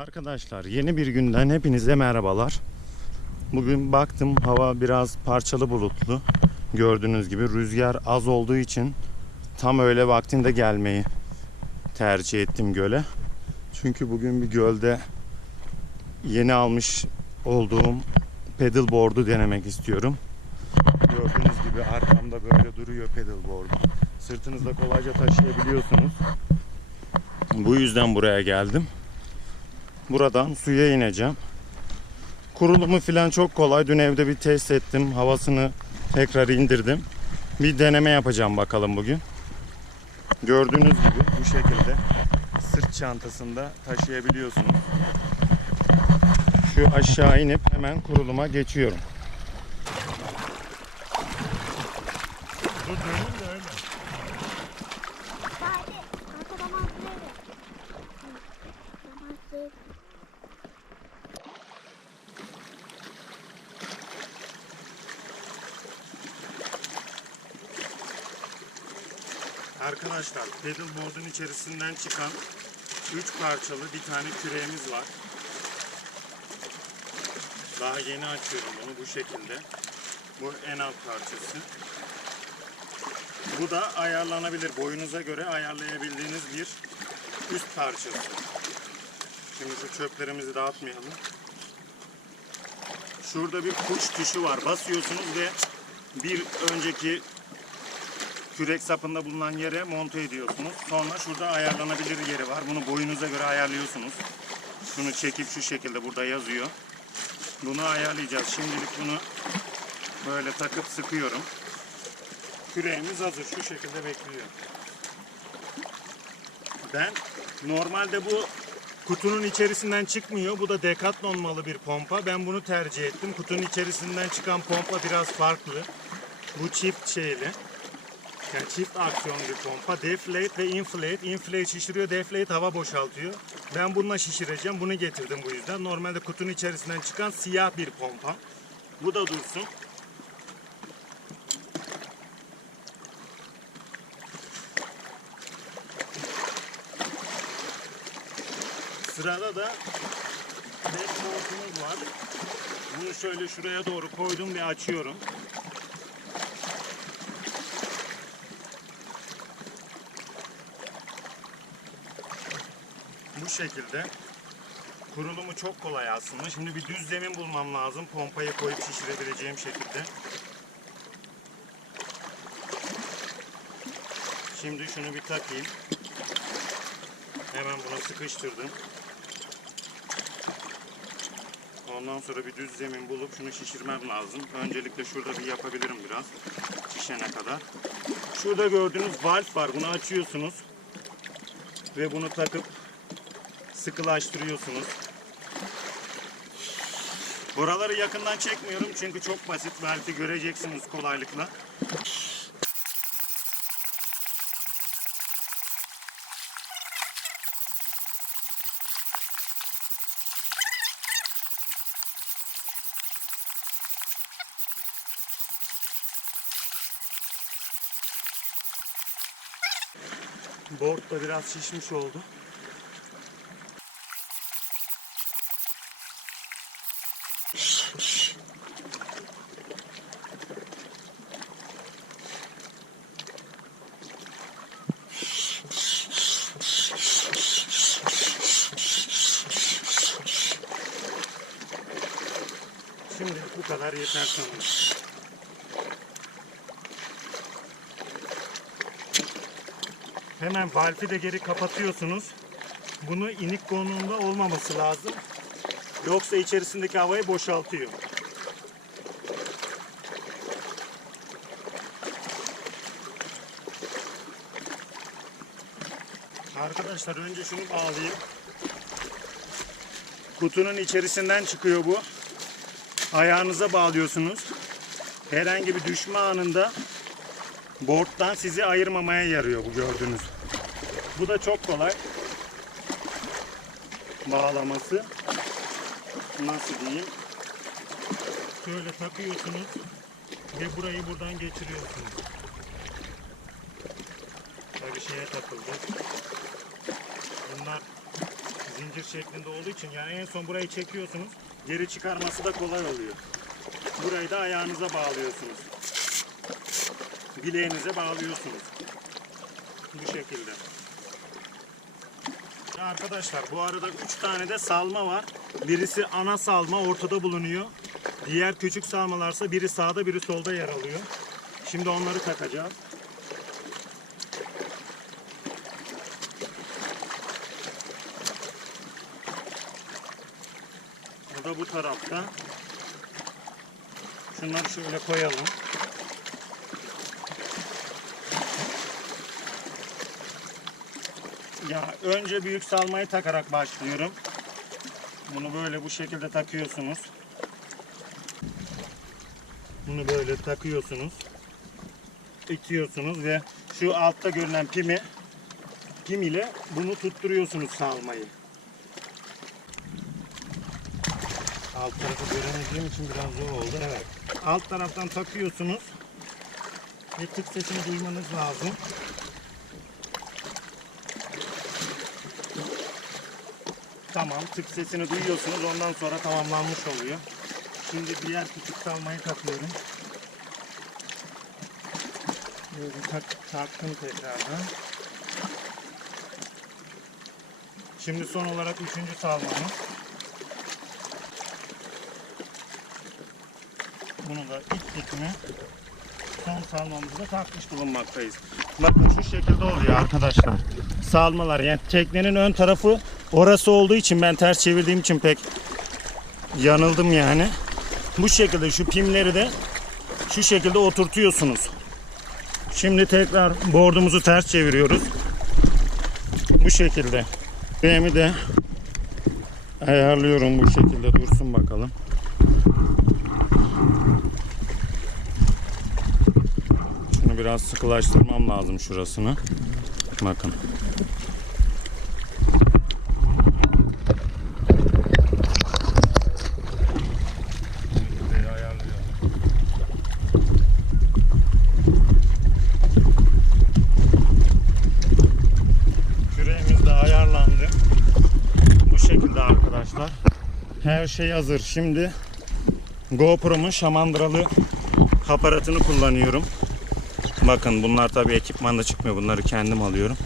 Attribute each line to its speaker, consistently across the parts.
Speaker 1: Arkadaşlar yeni bir günden hepinize merhabalar. Bugün baktım hava biraz parçalı bulutlu. Gördüğünüz gibi rüzgar az olduğu için tam öğle vaktinde gelmeyi tercih ettim göle. Çünkü bugün bir gölde yeni almış olduğum pedalboard'u denemek istiyorum. Gördüğünüz gibi arkamda böyle duruyor pedalboard. Sırtınızda kolayca taşıyabiliyorsunuz. Bu yüzden buraya geldim. Buradan suya ineceğim. Kurulumu falan çok kolay. Dün evde bir test ettim. Havasını tekrar indirdim. Bir deneme yapacağım bakalım bugün. Gördüğünüz gibi bu şekilde sırt çantasında taşıyabiliyorsunuz. Şu aşağı inip hemen kuruluma geçiyorum. Dur dönün de öyle.
Speaker 2: Hadi. Arka damakları. Damakları.
Speaker 1: Arkadaşlar pedalboard'un içerisinden çıkan 3 parçalı bir tane küreğimiz var. Daha yeni açıyorum bunu bu şekilde. Bu en alt parçası. Bu da ayarlanabilir. Boyunuza göre ayarlayabildiğiniz bir üst parçası. Şimdi şu çöplerimizi dağıtmayalım. Şurada bir push tuşu var. Basıyorsunuz ve bir önceki kürek sapında bulunan yere monte ediyorsunuz. Sonra şurada ayarlanabilir yeri var. Bunu boyunuza göre ayarlıyorsunuz. Şunu çekip şu şekilde burada yazıyor. Bunu ayarlayacağız. Şimdilik bunu böyle takıp sıkıyorum. Küreğimiz hazır. Şu şekilde bekliyor. Ben normalde bu kutunun içerisinden çıkmıyor. Bu da Decathlon malı bir pompa. Ben bunu tercih ettim. Kutunun içerisinden çıkan pompa biraz farklı. Bu çift şeyli. Yani çift aksiyonlu bir pompa. Deflate ve inflate. Inflate şişiriyor, deflate hava boşaltıyor. Ben bununla şişireceğim. Bunu getirdim bu yüzden. Normalde kutunun içerisinden çıkan siyah bir pompa. Bu da dursun. Sırada da dashboard'umuz var. Bunu şöyle şuraya doğru koydum ve açıyorum. Şekilde. Kurulumu çok kolay aslında. Şimdi bir düz zemin bulmam lazım. Pompayı koyup şişirebileceğim şekilde. Şimdi şunu bir takayım. Hemen buna sıkıştırdım. Ondan sonra bir düz zemin bulup şunu şişirmem lazım. Öncelikle şurada bir yapabilirim biraz. Şişene kadar. Şurada gördüğünüz valf var. Bunu açıyorsunuz. Ve bunu takıp sıkılaştırıyorsunuz. Buraları yakından çekmiyorum çünkü çok basit. Belki göreceksiniz kolaylıkla. Board da biraz şişmiş oldu. Şimdi bu kadar yeter sanırım. Hemen valfi de geri kapatıyorsunuz. Bunu inik konumunda olmaması lazım. Yoksa içerisindeki havayı boşaltıyor. Arkadaşlar önce şunu bağlayayım. Kutunun içerisinden çıkıyor bu. Ayağınıza bağlıyorsunuz. Herhangi bir düşme anında board'dan sizi ayırmamaya yarıyor bu gördüğünüz. Bu da çok kolay. Bağlaması. Nasıl diyeyim? Şöyle takıyorsunuz ve burayı buradan geçiriyorsunuz. Böyle şeye takıldı. Bunlar zincir şeklinde olduğu için yani en son burayı çekiyorsunuz. Geri çıkarması da kolay oluyor. Burayı da ayağınıza bağlıyorsunuz. Bileğinize bağlıyorsunuz. Bu şekilde. Arkadaşlar bu arada 3 tane de salma var. Birisi ana salma ortada bulunuyor. Diğer küçük salmalarsa biri sağda biri solda yer alıyor. Şimdi onları takacağız. Da bu tarafta. Şunları şöyle koyalım. Ya önce büyük salmayı takarak başlıyorum. Bunu böyle bu şekilde takıyorsunuz. Bunu böyle takıyorsunuz. İtiyorsunuz ve şu altta görünen pimi pim ile bunu tutturuyorsunuz salmayı. Alt tarafı göremediğim için biraz zor oldu. Evet. Alt taraftan takıyorsunuz. Ve tık sesini duymanız lazım. Tamam tık sesini duyuyorsunuz. Ondan sonra tamamlanmış oluyor. Şimdi diğer küçük salmayı takıyorum. Böyle tak, taktım tekrardan. Şimdi son olarak üçüncü salmamız. Bunu da ittik mi son salmamızı da takmış bulunmaktayız. Bakın şu şekilde oluyor arkadaşlar. Salmalar yani teknenin ön tarafı orası olduğu için ben ters çevirdiğim için pek yanıldım yani. Bu şekilde şu pimleri de şu şekilde oturtuyorsunuz. Şimdi tekrar bordumuzu ters çeviriyoruz. Bu şekilde. Remi de ayarlıyorum bu şekilde dursun bakalım. Biraz sıkılaştırmam lazım şurasını. Bakın. Küreğimiz de ayarlandı. Bu şekilde arkadaşlar. Her şey hazır. Şimdi GoPro'mun şamandıralı aparatını kullanıyorum. Bakın bunlar tabii ekipmanda çıkmıyor. Bunları kendim alıyorum.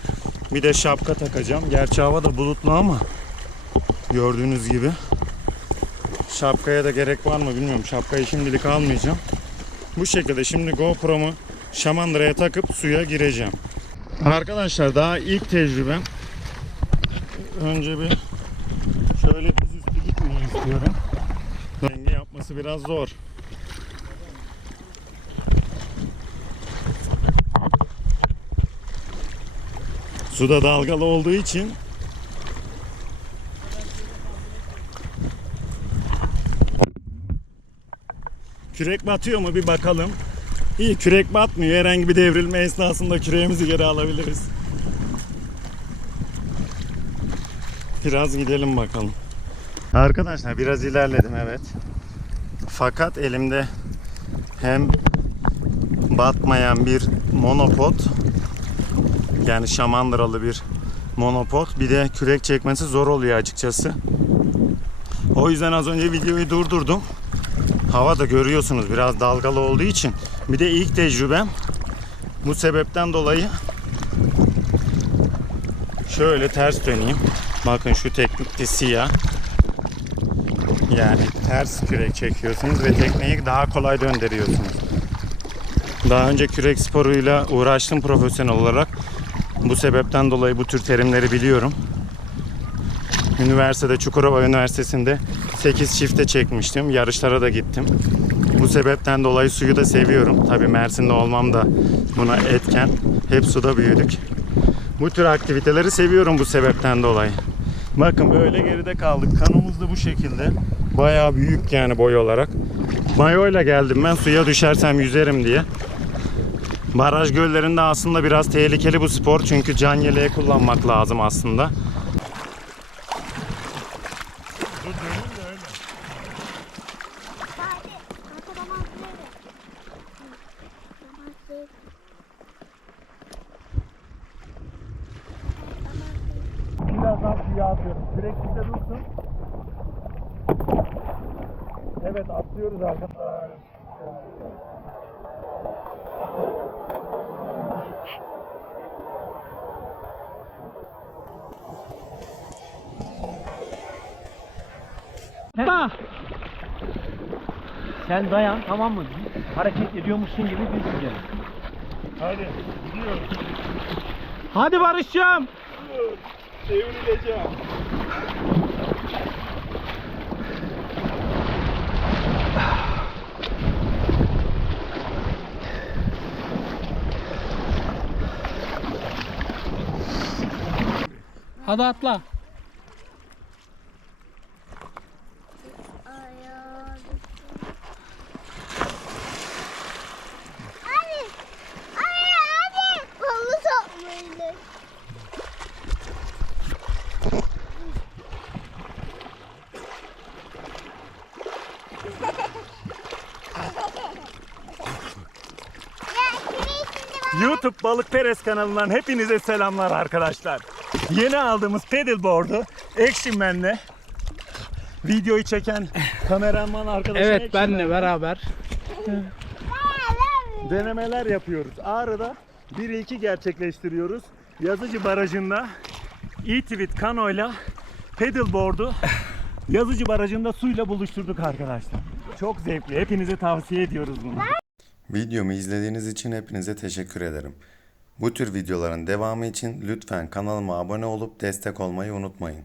Speaker 1: Bir de şapka takacağım. Gerçi hava da bulutlu ama gördüğünüz gibi. Şapkaya da gerek var mı bilmiyorum. Şapkayı şimdilik almayacağım. Bu şekilde şimdi GoPro'mu şamandıraya takıp suya gireceğim. Arkadaşlar daha ilk tecrübem. Önce bir şöyle dizüstü gitmeyi istiyorum. Denge yapması biraz zor. Suda dalgalı olduğu için Kürek batıyor mu bir bakalım. İyi kürek batmıyor. Herhangi bir devrilme esnasında küreğimizi geri alabiliriz. Biraz gidelim bakalım. Arkadaşlar biraz ilerledim evet. Fakat elimde hem batmayan bir monopod yani şamandıralı bir monopod bir de kürek çekmesi zor oluyor açıkçası. O yüzden az önce videoyu durdurdum. Hava da görüyorsunuz biraz dalgalı olduğu için. Bir de ilk tecrübem. Bu sebepten dolayı şöyle ters döneyim. Bakın şu teknikte siyah. Yani ters kürek çekiyorsunuz ve tekneyi daha kolay döndürüyorsunuz. Daha önce kürek sporuyla uğraştım profesyonel olarak. Bu sebepten dolayı bu tür terimleri biliyorum. Üniversitede Çukurova Üniversitesi'nde 8 çifte çekmiştim. Yarışlara da gittim. Bu sebepten dolayı suyu da seviyorum. Tabii Mersin'de olmam da buna etken. Hep suda büyüdük. Bu tür aktiviteleri seviyorum bu sebepten dolayı. Bakın böyle geride kaldık. Kanımız da bu şekilde. Bayağı büyük yani boy olarak. Mayoyla geldim ben suya düşersem yüzerim diye. Baraj göllerinde aslında biraz tehlikeli bu spor çünkü can yeleği kullanmak lazım aslında.
Speaker 2: Hadi. Arkadan atlayalım. Tamam, atlayalım.
Speaker 1: Biraz daha suya atıyorum. direksizde dursun. Evet atlıyoruz arkadaşlar.
Speaker 3: Ha. Sen dayan tamam mı? Hareket ediyormuşsun gibi biz gidelim.
Speaker 1: Hadi gidiyoruz.
Speaker 3: Hadi Barış'cığım.
Speaker 1: Devrileceğim.
Speaker 3: Hadi atla.
Speaker 2: Ayağı Hadi. Hadi hadi. Kolu sokmayın. Ya kimin şimdi var?
Speaker 1: YouTube Balık Peres kanalından hepinize selamlar arkadaşlar. Yeni aldığımız pedalboard'u Action Man'le videoyu çeken kameraman arkadaşım
Speaker 3: Evet
Speaker 1: Action
Speaker 3: benle
Speaker 1: Man'le
Speaker 3: beraber.
Speaker 1: denemeler yapıyoruz. Ağrı'da 1-2 gerçekleştiriyoruz. Yazıcı Barajı'nda e-tweet kanoyla pedalboard'u Yazıcı Barajı'nda suyla buluşturduk arkadaşlar. Çok zevkli. Hepinize tavsiye ediyoruz bunu.
Speaker 4: Videomu izlediğiniz için hepinize teşekkür ederim. Bu tür videoların devamı için lütfen kanalıma abone olup destek olmayı unutmayın.